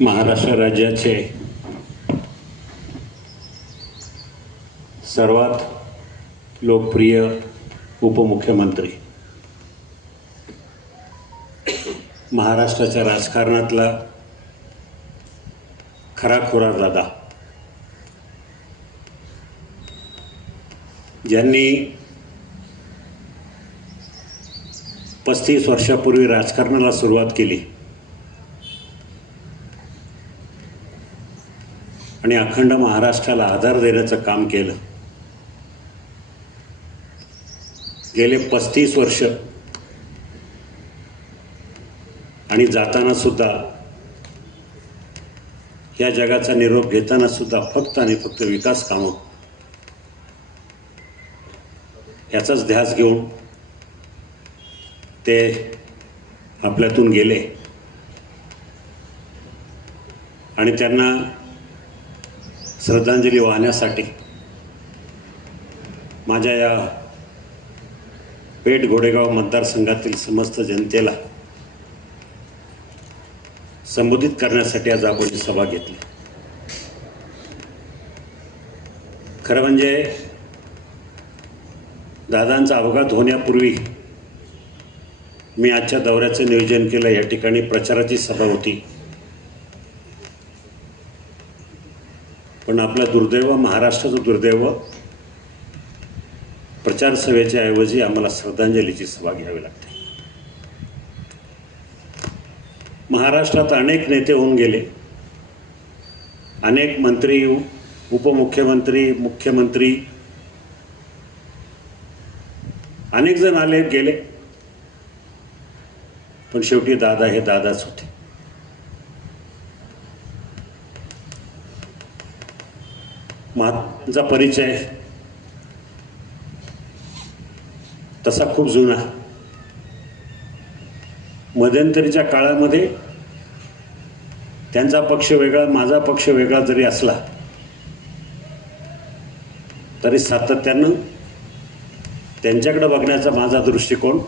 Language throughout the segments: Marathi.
महाराष्ट्र राज्याचे सर्वात लोकप्रिय उपमुख्यमंत्री. महाराष्ट्राच्या राजकारणातला खराखुरा दादा. ज्यांनी पस्तीस वर्षापूर्वी राजकारणाला सुरुवात केली. आणि अखंड महाराष्ट्राला आधार देण्याचं काम केलं. गेले पस्तीस वर्ष. आणि जाताना सुद्धा या जगाचा निरोप घेताना सुद्धा फक्त आणि फक्त विकास कामं. याचाच ध्यास घेऊन ते आपल्यातून गेले. आणि त्यांना श्रद्धांजली वाहण्यासाठी माझ्या या पेठ घोडेगाव मतदारसंघातील समस्त जनतेला संबोधित करण्यासाठी आज आपण सभा घेतली. खरं म्हणजे दादांचा अपघात होण्यापूर्वी मी आजच्या दौऱ्याचं नियोजन केलं. या ठिकाणी प्रचाराची सभा होती. पण आपला दुर्दैव महाराष्ट्राचं दुर्दैव प्रचार सभेच्या ऐवजी आम्हाला श्रद्धांजलीची सभा घ्यावी लागते. महाराष्ट्रात अनेक नेते होऊन गेले. अनेक मंत्री उपमुख्यमंत्री मुख्यमंत्री अनेक जण आले गेले. पण शेवटी दादा हे दादाच होते. माझा परिचय. तसा खूप जुना. मध्यंतरीच्या काळामध्ये त्यांचा पक्ष वेगळा माझा पक्ष वेगळा जरी असला तरी सातत्यानं त्यांच्याकडे बघण्याचा माझा दृष्टिकोन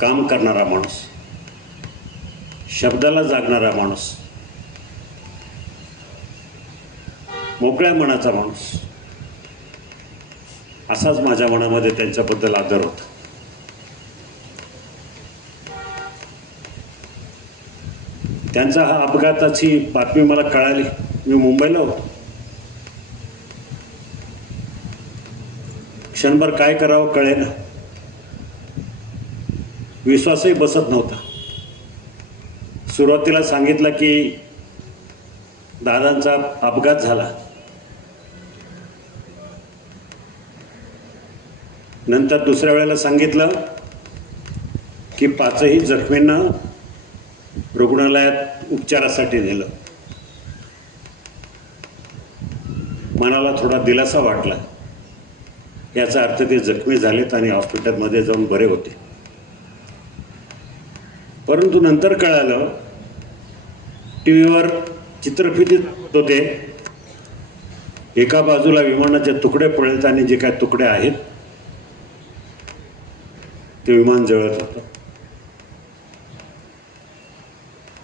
काम करणारा माणूस शब्दाला जागणारा माणूस मोकळ्या मनाचा माणूस. असाच माझ्या मनामध्ये त्यांच्याबद्दल आदर होता. त्यांचा हा अपघाताची बातमी मला कळाली. मी मुंबईला होतो. क्षणभर काय करावं कळेना. विश्वासही बसत नव्हता. सुरुवातीला सांगितलं की दादांचा अपघात झाला. नंतर दुसऱ्या वेळेला सांगितलं की पाचही जखमींना रुग्णालयात उपचारासाठी नेलं. मनाला थोडा दिलासा वाटला. याचा अर्थ ते जखमी झालेत आणि हॉस्पिटलमध्ये जाऊन बरे होते. परंतु नंतर कळालं टी व्हीवर चित्रफितीत होते. एका बाजूला विमानाचे तुकडे पडलेत आणि जे काय तुकडे आहेत ते विमान जळत होतं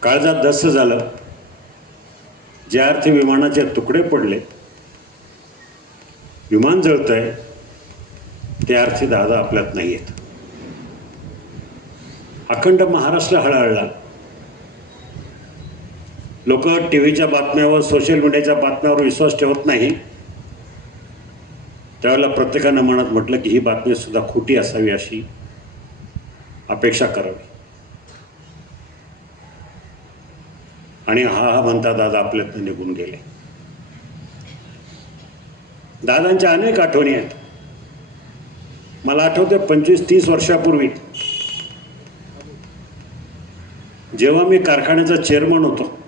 काळजात दस्त झालं. ज्या अर्थी विमानाचे तुकडे पडले. विमान जळत आहे त्या अर्थी दादा आपल्यात नाही आहेत अखंड महाराष्ट्र हळहळला. लोक टी व्हीच्या बातम्यावर सोशल मीडियाच्या बातम्यावर विश्वास ठेवत नाही. त्यावेळेला प्रत्येकानं मनात म्हटलं की ही बातमी सुद्धा खोटी असावी अशी. अपेक्षा करावी. आणि हा हा म्हणता दादा आपल्यातनं निघून गेले. दादांच्या अनेक आठवणी आहेत. मला आठवते पंचवीस तीस वर्षापूर्वी जेव्हा मी कारखान्याचा चेअरमन होतो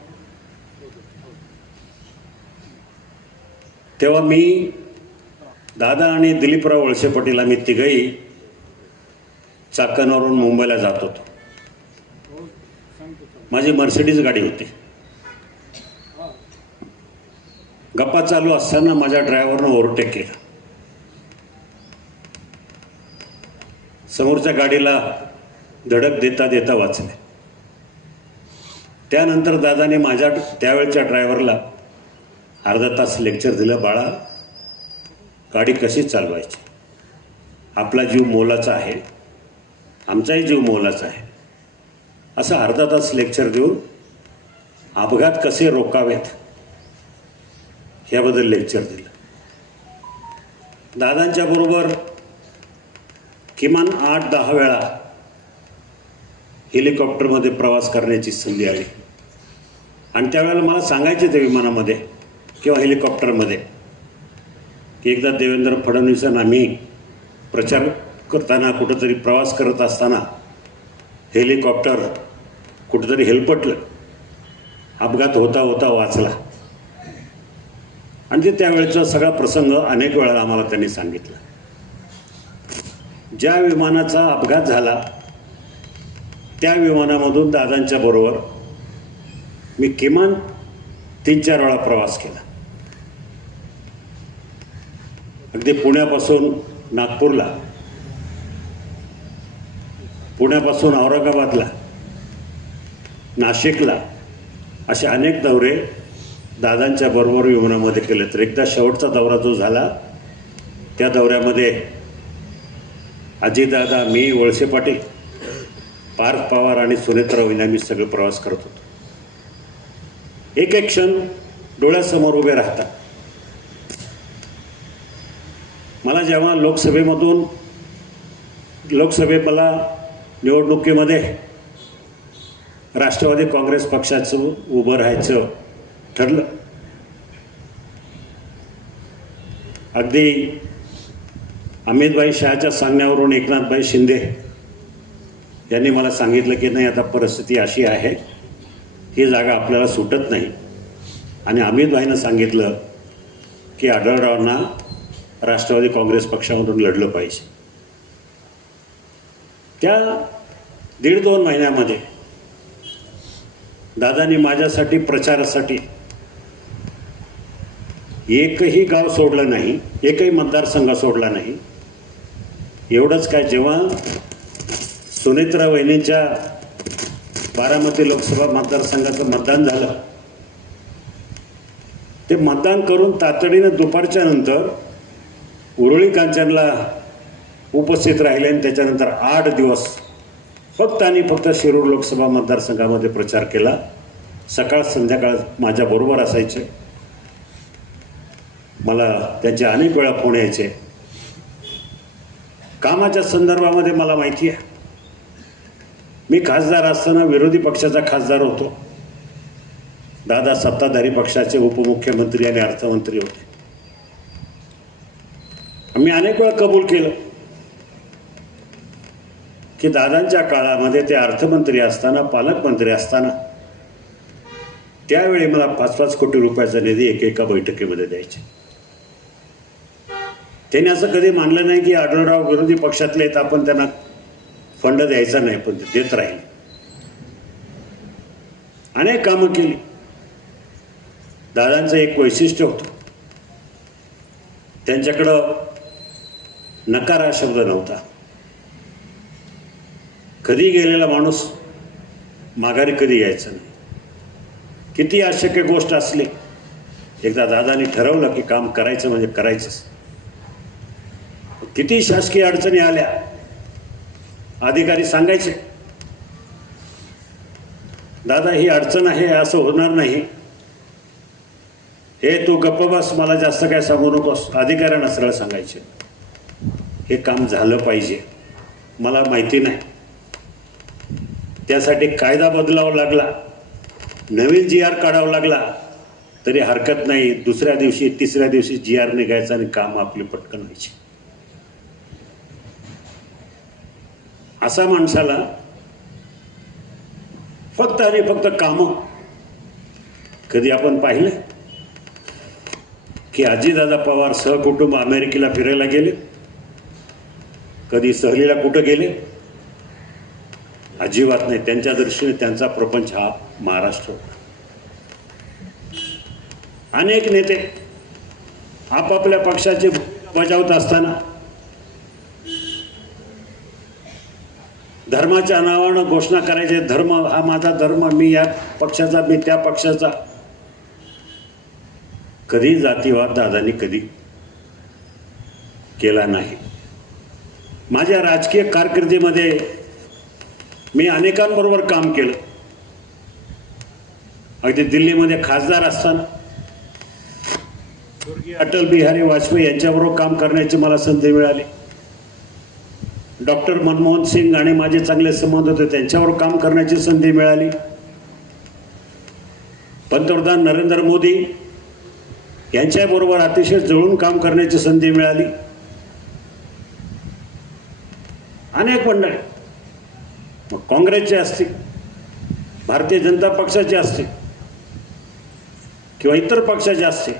तेव्हा मी दादा आणि दिलीपराव वळसे पाटील आम्ही तिघही चाकणवरून मुंबईला जात होतो. माझी मर्सिडीज गाडी होती. गप्पा चालू असताना माझ्या ड्रायव्हरनं ओव्हरटेक केला. समोरच्या गाडीला धडक देता देता वाचले. त्यानंतर दादाने माझ्या त्यावेळच्या ड्रायव्हरला अर्धा तास लेक्चर दिलं बाळा गाडी कशी चालवायची? आपला जीव मोलाचा आहे. आमचाही जीव मोलाचा आहे. असं अर्धा तास लेक्चर देऊन अपघात कसे रोखावेत याबद्दल लेक्चर दिलं. दादांच्या बरोबर किमान आठ दहा वेळा हेलिकॉप्टरमध्ये प्रवास करण्याची संधी आली. आणि त्यावेळेला मला सांगायचे ते विमानामध्ये किंवा हेलिकॉप्टरमध्ये की एकदा देवेंद्र फडणवीसांना आम्ही प्रचार करताना कुठंतरी प्रवास करत असताना हेलिकॉप्टर कुठंतरी हेलपटलं. अपघात होता होता वाचला. आणि ते त्यावेळेचा सगळा प्रसंग अनेक वेळा आम्हाला त्यांनी सांगितलं. ज्या विमानाचा अपघात झाला त्या विमानामधून दादांच्या बरोबर मी किमान तीन चार वेळा प्रवास केला. अगदी पुण्यापासून नागपूरला. पुण्यापासून औरंगाबादला नाशिकला असे अनेक दौरे दादांच्या बरोबर विमानामध्ये केले. तर एकदा शेवटचा दौरा जो झाला त्या दौऱ्यामध्ये अजितदादा मी वळसे पाटील पार्थ पवार आणि सुनेत्रा वहिनी आम्ही सगळे प्रवास करत होतो. एक एक क्षण डोळ्यासमोर उभे राहतात. मला जेव्हा लोकसभेमधून लोकसभे मला निवडणुकीमध्ये राष्ट्रवादी काँग्रेस पक्षाचं उभं राहायचं ठरलं. अगदी अमितभाई शहाच्या सांगण्यावरून एकनाथभाई शिंदे यांनी मला सांगितलं की नाही आता परिस्थिती अशी आहे ही जागा आपल्याला सुटत नाही. आणि अमितभाईनं सांगितलं की आढळरावांना राष्ट्रवादी काँग्रेस पक्षामधून लढलं पाहिजे. त्या दीड दोन महिन्यामध्ये दादानी माझ्यासाठी प्रचारासाठी एकही गाव सोडलं नाही एकही मतदारसंघ सोडला नाही. एवढंच काय जेव्हा सुनेत्रा वहिनींच्या बारामती लोकसभा मतदारसंघाचं मतदान झालं ते मतदान करून तातडीनं दुपारच्या नंतर उरुळी कांचनला उपस्थित राहिले आणि त्याच्यानंतर आठ दिवस फक्त आणि फक्त शिरूर लोकसभा मतदारसंघामध्ये प्रचार केला. सकाळ संध्याकाळ माझ्याबरोबर असायचे. मला त्यांचे अनेक वेळा फोन यायचे. कामाच्या संदर्भामध्ये मला माहिती आहे. मी खासदार असताना विरोधी पक्षाचा खासदार होतो. दादा सत्ताधारी पक्षाचे उपमुख्यमंत्री आणि अर्थमंत्री होते. मी अनेक वेळा कबूल केलं. की दादांच्या काळामध्ये ते अर्थमंत्री असताना पालकमंत्री असताना त्यावेळी मला पाच पाच कोटी रुपयाचा निधी एकेका बैठकीमध्ये द्यायचे. त्यांनी असं कधी मानलं नाही की आढळराव विरोधी पक्षातले आहेत आपण त्यांना फंड द्यायचा नाही पण ते देत राहील. अनेक कामं केली. दादांचं एक वैशिष्ट्य होतं. त्यांच्याकडं नकार हा शब्द नव्हता. कधी गेलेला माणूस माघारी कधी यायचा नाही. किती अशक्य गोष्ट असली एकदा दादानी ठरवलं की काम करायचं म्हणजे करायचंच. किती शासकीय अडचणी आल्या अधिकारी सांगायचे दादा ही अडचण आहे असं होणार नाही. हे तू गप्प बस मला जास्त काय सांगू नकोस. अधिकाऱ्यांना सगळं सांगायचे हे काम झालं पाहिजे मला माहिती नाही. त्यासाठी कायदा बदलावा लागला. नवीन जी आर काढावा लागला. तरी हरकत नाही. दुसऱ्या दिवशी तिसऱ्या दिवशी जी आर निघायचं आणि काम आपली पटकन व्हायची. असा माणसाला फक्त आणि फक्त कामं कधी आपण पाहिलं? की आजीदादा पवार सहकुटुंब अमेरिकेला फिरायला गेले. कधी सहलीला कुठं गेले? अजिबात नाही. त्यांच्या दृष्टीने त्यांचा प्रपंच हा महाराष्ट्र. अनेक नेते आपापल्या पक्षाची बजावत असताना धर्माच्या नावानं घोषणा करायचे धर्म हा माझा धर्म मी या पक्षाचा मी त्या पक्षाचा. कधी जातीवाद दादांनी कधी केला नाही. माझ्या राजकीय कारकिर्दीमध्ये मी अनेकांबरोबर काम केलं. अगदी दिल्लीमध्ये खासदार असताना स्वर्गीय अटल बिहारी वाजपेयी यांच्याबरोबर काम करण्याची मला संधी मिळाली. डॉक्टर मनमोहन सिंग आणि माझे चांगले संबंध होते त्यांच्यावर काम करण्याची संधी मिळाली. पंतप्रधान नरेंद्र मोदी यांच्याबरोबर अतिशय जवळून काम करण्याची संधी मिळाली. अनेक मंडळी मग काँग्रेसचे असतील भारतीय जनता पक्षाचे असतील किंवा इतर पक्षाचे असतील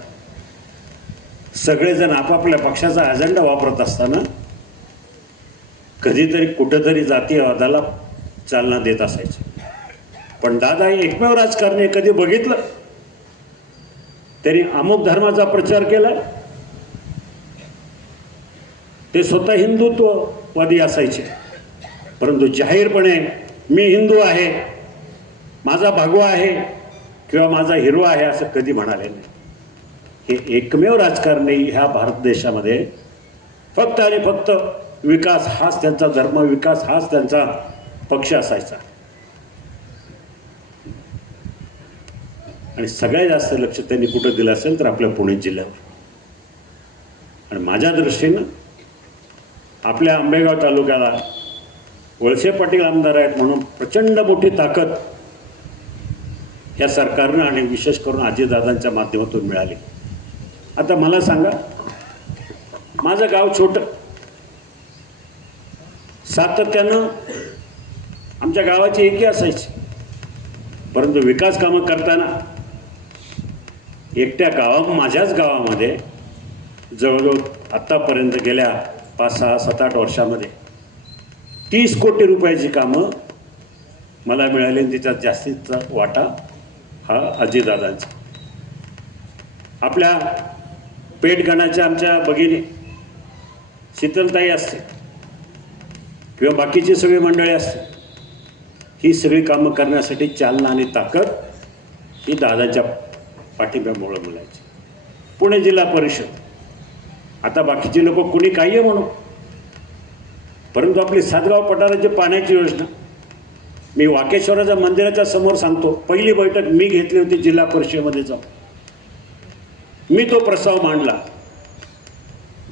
सगळेजण आपापल्या पक्षाचा अजेंडा वापरत असताना कधीतरी कुठंतरी जातीयवादाला चालना देत असायचे. पण दादा हे एकमेव राजकारणी कधी बघितलं? त्यांनी अमुक धर्माचा प्रचार केला. ते स्वतः हिंदुत्ववादी असायचे. परंतु जाहीरपणे मी हिंदू आहे माझा भगवा आहे किंवा माझा हिरवा आहे असं कधी म्हणाले नाही. हे एकमेव राजकारणी ह्या भारत देशामध्ये फक्त आणि फक्त विकास हाच त्यांचा धर्म विकास हाच त्यांचा पक्ष असायचा. आणि सगळ्यात जास्त लक्ष त्यांनी कुठं दिलं असेल तर आपल्या पुणे जिल्ह्यावर. आणि माझ्या दृष्टीनं आपल्या आंबेगाव तालुक्याला वळसे पाटील आमदार आहेत म्हणून प्रचंड मोठी ताकद या सरकारनं आणि विशेष करून आजीदादांच्या माध्यमातून मिळाली. आता मला सांगा माझं गाव छोटं. सातत्यानं आमच्या गावाची एकी असायची. परंतु विकास कामं करताना एकट्या गावा माझ्याच गावामध्ये जवळजवळ आत्तापर्यंत गेल्या पाच सहा सात आठ वर्षामध्ये तीस कोटी रुपयाची कामं मला मिळाली त्याच्यात जास्तीचा वाटा हा अजितदादांचा आपल्या पेटगणाच्या आमच्या भगिनी शीतलताई असते किंवा बाकीची सगळी मंडळी असते. ही सगळी कामं करण्यासाठी चालना आणि ताकद ही दादाच्या पाठिंब्यामुळं मिळायची. पुणे जिल्हा परिषद. आता बाकीचे लोक कुणी काही आहे म्हणू परंतु आपली सातगाव पठाराची पाण्याची योजना मी वाकेश्वराच्या मंदिराच्या समोर सांगतो पहिली बैठक मी घेतली होती जिल्हा परिषदेमध्ये जाऊन. मी तो प्रस्ताव मांडला.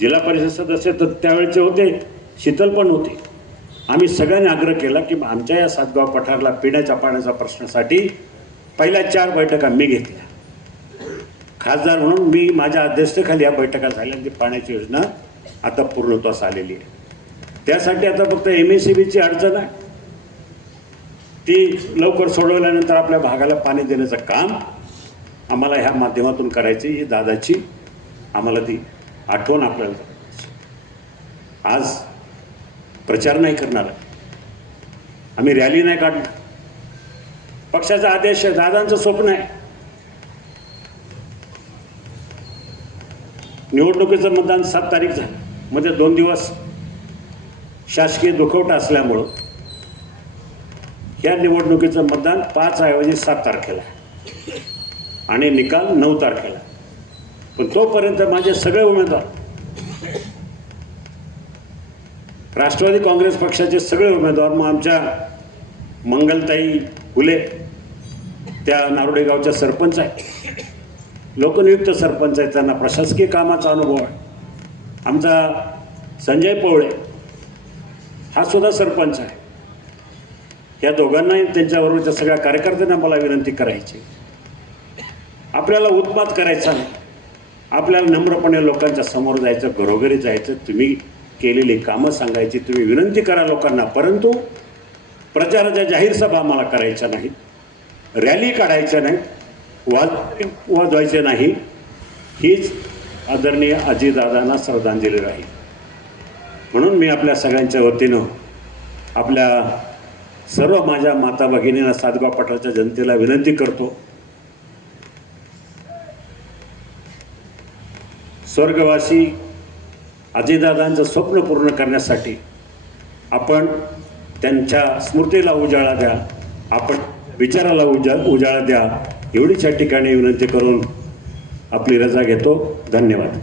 जिल्हा परिषद सदस्य तर त्यावेळेचे होते शीतल पण होते. आम्ही सगळ्यांनी आग्रह केला की आमच्या या सातगाव पठारला पिण्याच्या पाण्याच्या प्रश्नासाठी पहिल्या चार बैठका मी घेतल्या. खासदार म्हणून मी माझ्या अध्यक्षतेखाली या बैठका झाल्या आणि ती पाण्याची योजना आता पूर्णत्वास आलेली आहे. त्यासाठी आता फक्त एम एस सी बीची अडचण आहे. ती लवकर सोडवल्यानंतर आपल्या भागाला पाणी देण्याचं काम आम्हाला ह्या माध्यमातून करायची ही दादाची आम्हाला ती आठवण आपल्याला आज प्रचार नाही करणार आम्ही रॅली नाही काढणार. पक्षाचा आदेश आहे. दादांचं स्वप्न आहे. निवडणुकीचं मतदान सात तारीख झालं. मध्ये दोन दिवस शासकीय दुखवटा असल्यामुळं या निवडणुकीचं मतदान पाच ऐवजी सात तारखेला आहे. आणि निकाल नऊ तारखेला पण तोपर्यंत माझे सगळे उमेदवार राष्ट्रवादी काँग्रेस पक्षाचे सगळे उमेदवार मग आमच्या मंगलताई फुले त्या नारोडे गावच्या सरपंच आहेत. लोकनियुक्त सरपंच आहेत त्यांना प्रशासकीय कामाचा अनुभव आहे. आमचा संजय पवळे हा सुद्धा सरपंच आहे. या दोघांनाही त्यांच्याबरोबरच्या सगळ्या कार्यकर्त्यांना मला विनंती करायची. आपल्याला उत्पात करायचा नाही. आपल्याला नम्रपणे लोकांच्या समोर जायचं घरोघरी जायचं तुम्ही केलेली कामं सांगायची तुम्ही विनंती करा लोकांना. परंतु प्रचाराच्या जाहीर सभा मला करायच्या नाहीत. रॅली काढायच्या नाहीत. वाद वाजवायचे नाही. हीच आदरणीय अजितदादांना श्रद्धांजली राहील. म्हणून मी आपल्या सगळ्यांच्या वतीनं आपल्या सर्व माझ्या माता भगिनींना सातगाव पाटाच्या जनतेला विनंती करतो. स्वर्गवासी अजितदादांचं स्वप्न पूर्ण करण्यासाठी आपण त्यांच्या स्मृतीला उजाळा द्या आपण विचाराला उजा उजाळा द्या एवढीच या ठिकाणी विनंती करून आपली रजा घेतो. धन्यवाद.